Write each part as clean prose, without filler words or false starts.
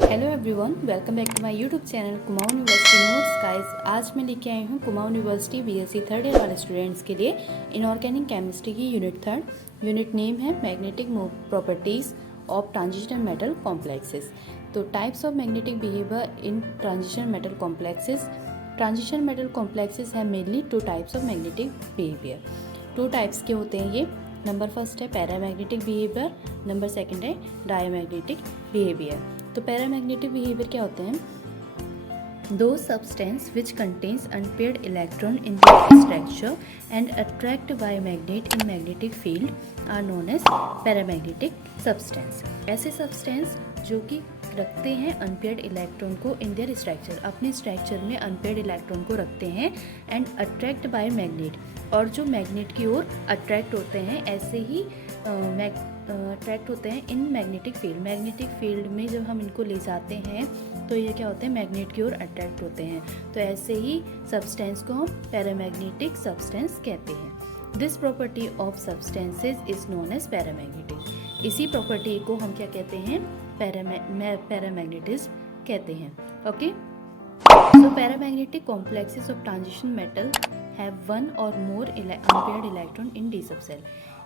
Hello everyone, welcome back to my YouTube channel Kumaon university notes guys. आज मैं लेके आई हूँ Kumaon university BSc third year वाले स्टूडेंट्स के लिए इनऑर्गेनिक केमिस्ट्री की यूनिट थर्ड। यूनिट नेम है magnetic properties of transition metal complexes. तो types of magnetic behaviour in transition metal complexes. Transition metal complexes है mainly two types of magnetic behaviour. Two types के होते हैं ये। Number first है paramagnetic behaviour, number second है diamagnetic behaviour. तो paramagnetic behaviour क्या होते हैं? दो substance which contains unpaired electron in their structure and attract by magnet in magnetic field are known as paramagnetic substance। ऐसे सब्सटेंस जो कि रखते हैं अनपेयर्ड इलेक्ट्रॉन को इन देयर स्ट्रक्चर, अपने स्ट्रक्चर में अनपेयर्ड इलेक्ट्रॉन को रखते हैं एंड अट्रैक्ट बाय मैग्नेट, और जो मैग्नेट की ओर अट्रैक्ट होते हैं, ऐसे ही अट्रैक्ट होते हैं इन मैग्नेटिक फील्ड। मैग्नेटिक फील्ड में जब हम इनको ले जाते हैं तो ये क्या होते हैं, मैग्नेट की ओर अट्रैक्ट होते हैं। तो ऐसे ही सब्सटेंस को हम पैरामैग्नेटिक सब्सटेंस कहते हैं। This property of substances is known as paramagnetic. इसी प्रॉपर्टी को हम क्या कहते हैं, पैरामैग्नेटिज्म कहते हैं। Okay, so paramagnetic complexes of transition metal have one or more unpaired electron in d subcell।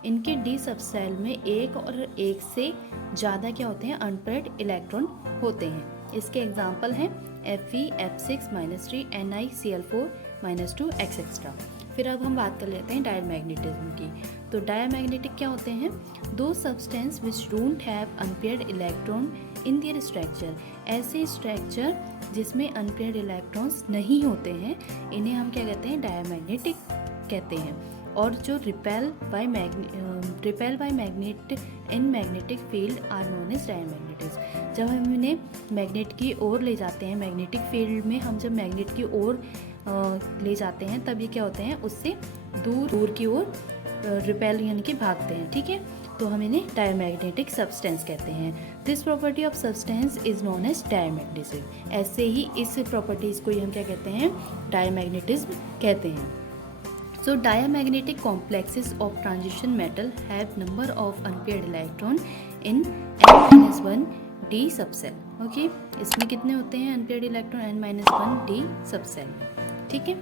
इनके d सबसेल में एक और एक से ज़्यादा क्या होते हैं, अनपेयर्ड इलेक्ट्रॉन होते हैं। इसके एग्जांपल हैं Fe, F6-3, NiCl4-2 एक्सेट्रा। फिर अब हम बात कर लेते हैं डायमैग्नेटिज्म की। तो डायमैग्नेटिक क्या होते हैं? दो substance which don't have unpaired electron in their structure. ऐसे स्ट्रक्चर जिसमें अनपेयर्ड इलेक्ट्रॉन्स नहीं होते हैं, इन्हें हम क्या कहते हैं, डायमैग्नेटिक कहते हैं। और जो repel by magnet in magnetic field are known as diamagnetism. जब हम इन्हें मैग्नेट की ओर ले जाते हैं, मैग्नेटिक फील्ड में हम जब मैग्नेट की ओर ले जाते हैं, तब ये क्या होते हैं, उससे दूर की ओर रिपेल यानी कि भागते हैं। ठीक है, तो हम इन्हें डायमैग्नेटिक सब्सटेंस कहते हैं। This property of substance is known as diamagnetism. ऐसे ही इस प्रॉपर्टीज़ को ही हम क्या कहते हैं, डायमैग्नेटिज्म कहते हैं। So diamagnetic complexes of transition metal have number of unpaired electron in n-1 d subcell। Okay, इसमें कितने होते हैं unpaired electron, n-1 d subshell में। ठीक है,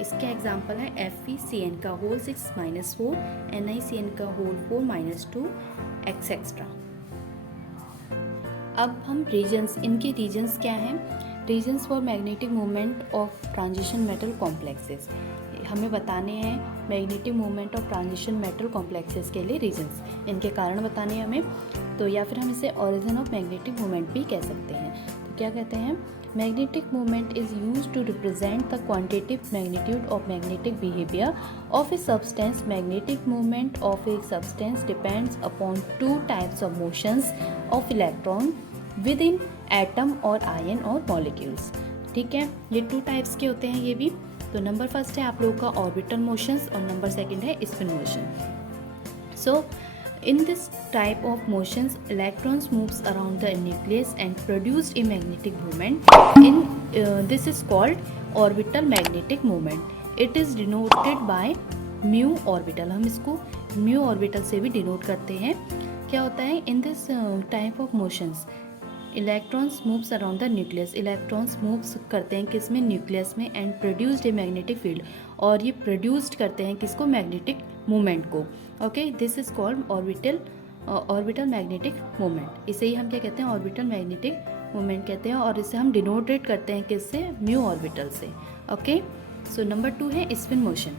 इसके एग्जांपल है FeCN का होल 6-4, NiCN का होल 4-2 एक्सेट्रा। अब हम रीजन्स, इनके रीजन्स क्या हैं? Reasons for magnetic movement of transition metal complexes. हमें बताने हैं magnetic movement of transition metal complexes के लिए रीजन्स, इनके कारण बताने हैं हमें। तो या फिर हम इसे ओरिजिन ऑफ मैग्नेटिक मूवमेंट भी कह सकते हैं। तो क्या कहते हैं, magnetic movement is used to represent the quantitative magnitude of magnetic behaviour of a substance. Magnetic movement of a substance depends upon two types of motions of electron within atom और ion और molecules. ठीक है, ये to types के होते हैं ये भी। तो नंबर फर्स्ट है आप लोगों का ऑर्बिटल मोशंस और नंबर सेकंड है spin motion. So in this type of motions electrons moves around the nucleus and produced a magnetic movement in this is called orbital magnetic movement. It is denoted by mu orbital. हम इसको mu orbital से भी denote करते हैं। क्या होता है, in this type of motions electrons moves around the nucleus. Electrons moves करते हैं किस में, न्यूक्लियस में, and produced a magnetic field, और ये प्रोड्यूस्ड करते हैं किसको, मैग्नेटिक मूवमेंट को। Okay, this is called orbital magnetic movement. इसे ही हम क्या कहते हैं, ऑर्बिटल मैग्नेटिक मूवमेंट कहते हैं, और इसे हम डिनोटेड करते हैं किससे, म्यू ऑर्बिटल से। ओके, सो नंबर 2 है spin motion.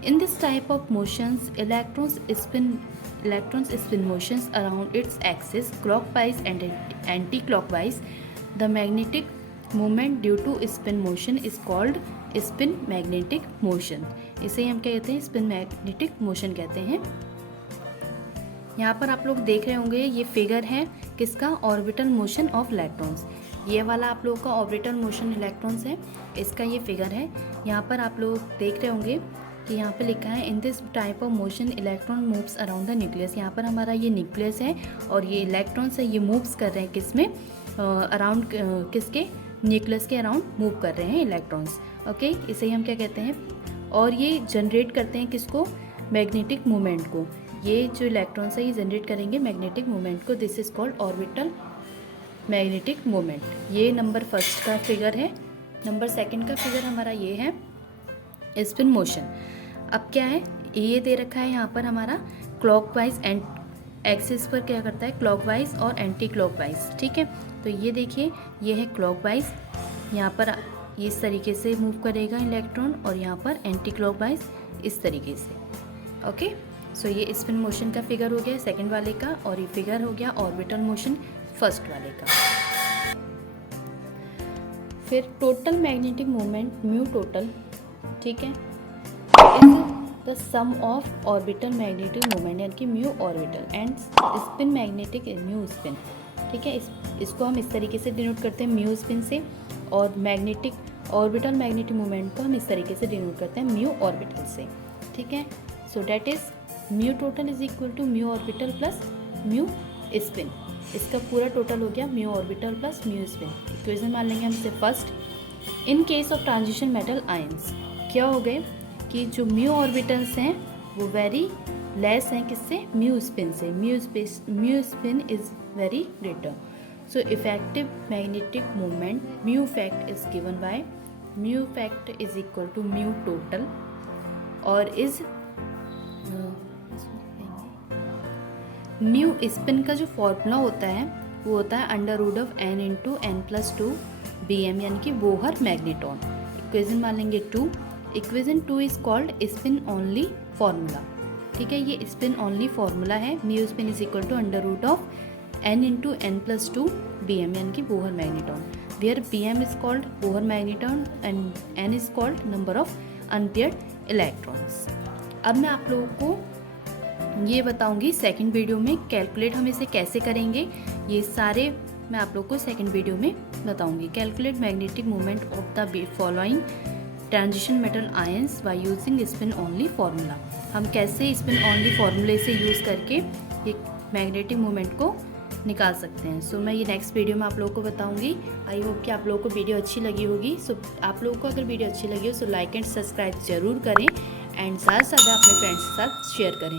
In this type of motions, electrons spin motions around its axis clockwise and anti-clockwise. The magnetic movement due to spin motion is called spin magnetic motion। इसे हम क्या कहते हैं, spin magnetic motion कहते हैं। यहाँ पर आप लोग देख रहे होंगे ये फिगर है किसका, ऑर्बिटल मोशन ऑफ इलेक्ट्रॉन्स। ये वाला आप लोगों का ऑर्बिटल मोशन इलेक्ट्रॉन्स है, इसका ये फिगर है। यहाँ पर आप लोग देख रहे होंगे कि यहाँ पे लिखा है in this type of motion electron moves around the nucleus. यहाँ पर हमारा ये न्यूक्लियस है और ये इलेक्ट्रॉन्स है, ये मूव्स कर रहे हैं किस में, अराउंड किसके, न्यूक्लियस के अराउंड मूव कर रहे हैं इलेक्ट्रॉन्स। ओके, इसे ही हम क्या कहते हैं, और ये जनरेट करते हैं किसको, मैग्नेटिक मूवमेंट को। ये जो इलेक्ट्रॉन्स है ये जनरेट करेंगे मैग्नेटिक मूवमेंट को। This is called orbital magnetic moment. ये नंबर फर्स्ट का फिगर है। नंबर सेकंड का फिगर हमारा ये है स्पिन मोशन। अब क्या है, ये दे रखा है यहाँ पर हमारा क्लॉकवाइज एंड एक्सिस पर क्या करता है, क्लॉकवाइज और एंटी क्लॉकवाइज। ठीक है, तो ये देखिए ये है क्लॉकवाइज, यहाँ पर इस तरीके से मूव करेगा इलेक्ट्रॉन, और यहाँ पर एंटी क्लॉकवाइज इस तरीके से। ओके, सो ये स्पिन मोशन का फिगर हो गया सेकंड वाले का, और ये फिगर हो गया ऑर्बिटल मोशन फर्स्ट वाले का। फिर total magnetic moment mu total, ठीक है, is the sum of orbital magnetic moment यानी कि mu orbital and spin magnetic mu spin. ठीक है, इसको हम इस तरीके से डिनोट करते हैं म्यू स्पिन से, और मैग्नेटिक ऑर्बिटल मैग्नेटिक मोमेंट को हम इस तरीके से डिनोट करते हैं म्यू ऑर्बिटल से। ठीक है, so that is mu total is equal to mu orbital plus mu spin. इसका पूरा टोटल हो गया mu orbital plus mu spin. Equation मान लेंगे हम इसे first. In case of transition metal ions क्या हो गए कि जो म्यू ऑर्बिटल्स हैं वो वेरी लेस हैं किससे, म्यू स्पिन से। Mu spin is very greater. So effective magnetic moment mu fact is given by mu fact is equal to mu total, और इज म्यू स्पिन का जो फॉर्मूला होता है वो होता है under root of n into n+2 BM यानी कि बोहर मैग्नेटॉन। इक्वेशन मान लेंगे 2। Equation 2 is called spin only formula. ठीक है, ये स्पिन ओनली फार्मूला है। Mu spin is equal to under root of n into n+2 BM यानी कि Bohr magneton, where BM is called Bohr magneton and n is called number of unpaired electrons. अब मैं आप लोगों को ये बताऊंगी सेकंड वीडियो में कैलकुलेट हम इसे कैसे करेंगे। ये सारे मैं आप लोग को सेकंड वीडियो में बताऊंगी। Calculate magnetic moment of the following transition metal ions by using spin only formula. हम कैसे स्पिन ओनली फार्मूले से यूज़ करके ये मैग्नेटिक मोमेंट को निकाल सकते हैं। सो मैं ये नेक्स्ट वीडियो में आप लोगों को बताऊंगी। आई होप कि आप लोगों को वीडियो अच्छी लगी होगी। सो आप लोगों को अगर वीडियो अच्छी लगी हो तो लाइक एंड सब्सक्राइब जरूर करें, एंड साथ साथ अपने फ्रेंड्स के साथ शेयर करें।